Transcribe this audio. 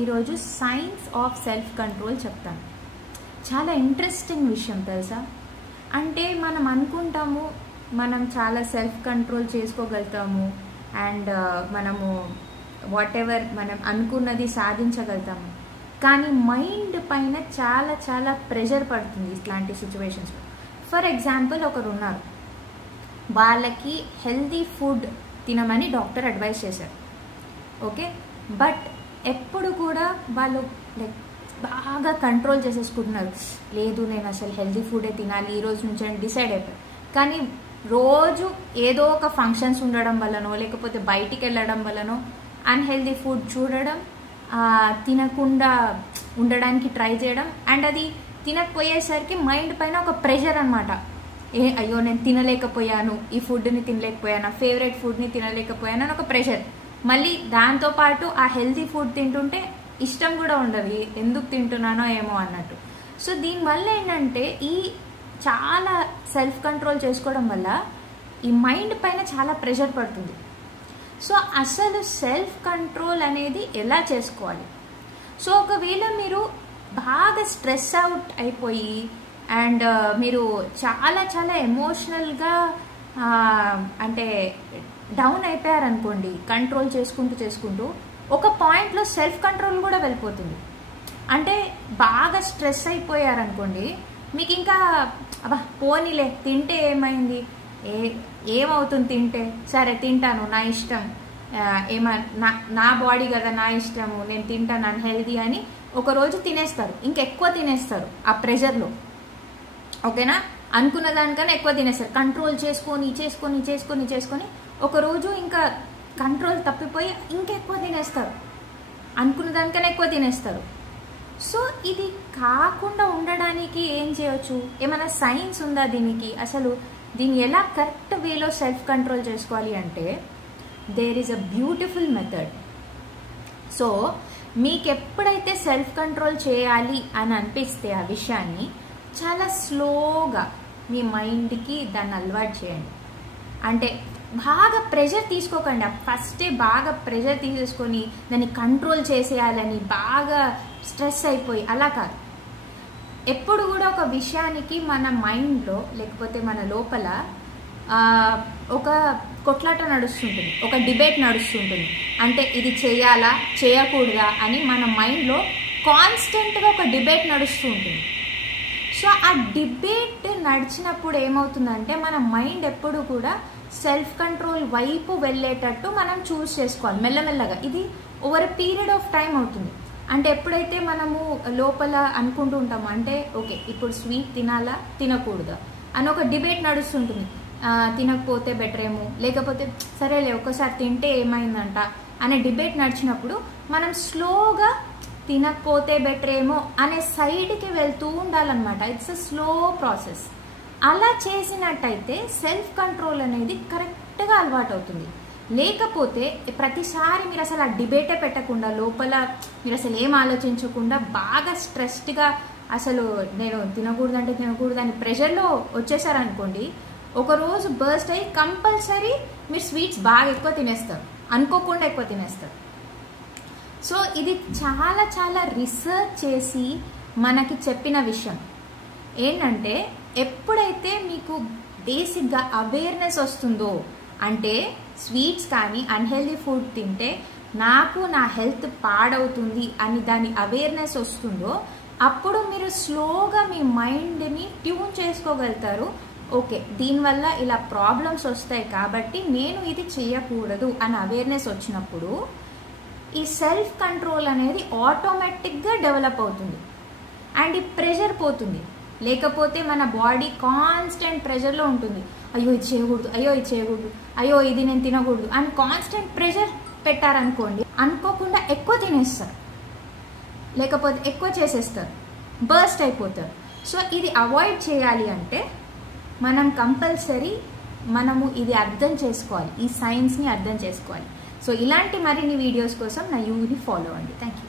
ఈరోజు science of self control చెప్తాను. చాలా ఇంట్రెస్టింగ్ విషయం తెలుసా. అంటే మనం అనుకుంటాము మనం చాలా సెల్ఫ్ కంట్రోల్ చేసుకోగలుగుతాము అండ్ మనము వాట్ ఎవర్ మనం అనుకున్నది సాధించగలుగుతాము. కానీ మైండ్ పైన చాలా చాలా ప్రెషర్ పడుతుంది ఇట్లాంటి సిచ్యువేషన్స్లో. ఫర్ ఎగ్జాంపుల్ ఒకరు ఉన్నారు, వాళ్ళకి హెల్దీ ఫుడ్ తినమని డాక్టర్ అడ్వైస్ చేశారు. ఓకే, బట్ ఎప్పుడు కూడా వాళ్ళు లైక్ బాగా కంట్రోల్ చేసేసుకుంటున్నారు. లేదు నేను అసలు హెల్దీ ఫుడే తినాలి ఈ రోజు నుంచి అని డిసైడ్ అయిపోయారు. కానీ రోజు ఏదో ఒక ఫంక్షన్స్ ఉండడం వల్లనో లేకపోతే బయటికి వెళ్ళడం వల్లనో అన్హెల్దీ ఫుడ్ చూడడం, తినకుండా ఉండడానికి ట్రై చేయడం అండ్ అది తినకపోయేసరికి మైండ్ పైన ఒక ప్రెషర్ అనమాట. అయ్యో నేను తినలేకపోయాను, ఈ ఫుడ్ని తినలేకపోయాను, ఫేవరెట్ ఫుడ్ని తినలేకపోయాను అని ఒక ప్రెషర్. మళ్ళీ దాంతోపాటు ఆ హెల్తీ ఫుడ్ తింటుంటే ఇష్టం కూడా ఉండదు, ఎందుకు తింటున్నానో ఏమో అన్నట్టు. సో దీనివల్ల ఏంటంటే ఈ చాలా సెల్ఫ్ కంట్రోల్ చేసుకోవడం వల్ల ఈ మైండ్ పైన చాలా ప్రెషర్ పడుతుంది. సో అసలు సెల్ఫ్ కంట్రోల్ అనేది ఎలా చేసుకోవాలి? సో ఒకవేళ మీరు బాగా స్ట్రెస్ అవుట్ అయిపోయి అండ్ మీరు చాలా చాలా ఎమోషనల్గా అంటే డౌన్ అయిపోయారనుకోండి, కంట్రోల్ చేసుకుంటూ ఒక పాయింట్లో సెల్ఫ్ కంట్రోల్ కూడా వెళ్ళిపోతుంది. అంటే బాగా స్ట్రెస్ అయిపోయారనుకోండి, మీకు ఇంకా అబ్బా పోనీలే తింటే ఏమైంది, ఏమవుతుంది తింటే, సరే తింటాను నా ఇష్టం, నా బాడీ కదా నా ఇష్టము, నేను తింటాను అన్హెల్దీ అని ఒకరోజు తినేస్తారు, ఇంకెక్కువ తినేస్తారు ఆ ప్రెషర్లో. ఓకేనా, అనుకున్న దానికన్నా ఎక్కువ తినేస్తారు. కంట్రోల్ చేసుకొని ఒకరోజు ఇంకా కంట్రోల్ తప్పిపోయి ఇంకెక్కువ తినేస్తారు, అనుకున్న దానికన్నా ఎక్కువ తినేస్తారు. సో ఇది కాకుండా ఉండడానికి ఏం చేయొచ్చు? ఏమైనా సైన్స్ ఉందా దీనికి? అసలు దీన్ని ఎలా కరెక్ట్ వేలో సెల్ఫ్ కంట్రోల్ చేసుకోవాలి అంటే there is a beautiful method. So మీకు ఎప్పుడైతే సెల్ఫ్ కంట్రోల్ చేయాలి అని అనిపిస్తే ఆ విషయాన్ని చాలా స్లోగా మీ మైండ్కి దాన్ని అలవాటు చేయండి. అంటే బాగా ప్రెషర్ తీసుకోకండి, ఫస్టే బాగా ప్రెషర్ తీసేసుకొని దాన్ని కంట్రోల్ చేసేయాలని బాగా స్ట్రెస్ అయిపోయి అలా కాదు. ఎప్పుడు కూడా ఒక విషయానికి మన మైండ్లో లేకపోతే మన లోపల ఒక కొట్లాట నడుస్తుంటుంది, ఒక డిబేట్ నడుస్తుంటుంది. అంటే ఇది చేయాలా చేయకూడదా అని మన మైండ్లో కాన్స్టెంట్గా ఒక డిబేట్ నడుస్తూ ఉంటుంది. సో ఆ డిబేట్ నడిచినప్పుడు ఏమవుతుందంటే మన మైండ్ ఎప్పుడు కూడా సెల్ఫ్ కంట్రోల్ వైపు వెళ్ళేటట్టు మనం చూస్ చేసుకోవాలి మెల్లమెల్లగా. ఇది over a period of time అవుతుంది. అంటే ఎప్పుడైతే మనము లోపల అనుకుంటూ ఉంటాము అంటే ఓకే ఇప్పుడు స్వీట్ తినాలా తినకూడదా అని ఒక డిబేట్ నడుస్తుంటుంది. తినకపోతే బెటర్ ఏమో, లేకపోతే సరేలే ఒకసారి తింటే ఏమైందంట అనే డిబేట్ నడిచినప్పుడు మనం స్లోగా తినకపోతే బెటర్ ఏమో అనే సైడ్కి వెళ్తూ ఉండాలన్నమాట. It's a slow process. అలా చేసినట్టయితే సెల్ఫ్ కంట్రోల్ అనేది కరెక్ట్గా అలవాటు అవుతుంది. లేకపోతే ప్రతిసారి మీరు అసలు ఆ డిబేటే పెట్టకుండా లోపల మీరు అసలు ఏం ఆలోచించకుండా బాగా స్ట్రెస్డ్గా అసలు నేను తినకూడదంటే తినకూడదు అని ప్రెషర్లో వచ్చేసారనుకోండి, ఒకరోజు బర్స్ట్ అయ్యి కంపల్సరీ మీరు స్వీట్స్ బాగా ఎక్కువ తినేస్తారు, అనుకోకుండా ఎక్కువ తినేస్తారు. సో ఇది చాలా చాలా రీసెర్చ్ చేసి మనకి చెప్పిన విషయం ఏంటంటే ఎప్పుడైతే మీకు బేసిక్గా అవేర్నెస్ వస్తుందో, అంటే స్వీట్స్ కానీ అన్హెల్దీ ఫుడ్ తింటే నాకు నా హెల్త్ పాడవుతుంది అని దాని అవేర్నెస్ వస్తుందో అప్పుడు మీరు స్లోగా మీ మైండ్ని ట్యూన్ చేసుకోగలుగుతారు. ఓకే దీనివల్ల ఇలా ప్రాబ్లమ్స్ వస్తాయి కాబట్టి నేను ఇది చేయకూడదు అని అవేర్నెస్ వచ్చినప్పుడు ఈ సెల్ఫ్ కంట్రోల్ అనేది ఆటోమేటిక్గా డెవలప్ అవుతుంది అండ్ ఈ ప్రెషర్ పోతుంది. లేకపోతే మన బాడీ కాన్స్టెంట్ ప్రెషర్లో ఉంటుంది. అయ్యో ఇది చేయకూడదు, అయ్యో ఇది చేయకూడదు, అయ్యో ఇది నేను తినకూడదు అని కాన్స్టెంట్ ప్రెషర్ పెట్టారనుకోండి, అనుకోకుండా ఎక్కువ తినేస్తారు, లేకపోతే ఎక్కువ చేసేస్తారు, బర్స్ట్ అయిపోతారు. సో ఇది అవాయిడ్ చేయాలి అంటే మనం కంపల్సరీ మనము ఇది అర్థం చేసుకోవాలి, ఈ సైన్స్ని అర్థం చేసుకోవాలి. సో ఇలాంటి మరిన్ని వీడియోస్ కోసం నా యూని ఫాలో అవ్వండి. Thank you.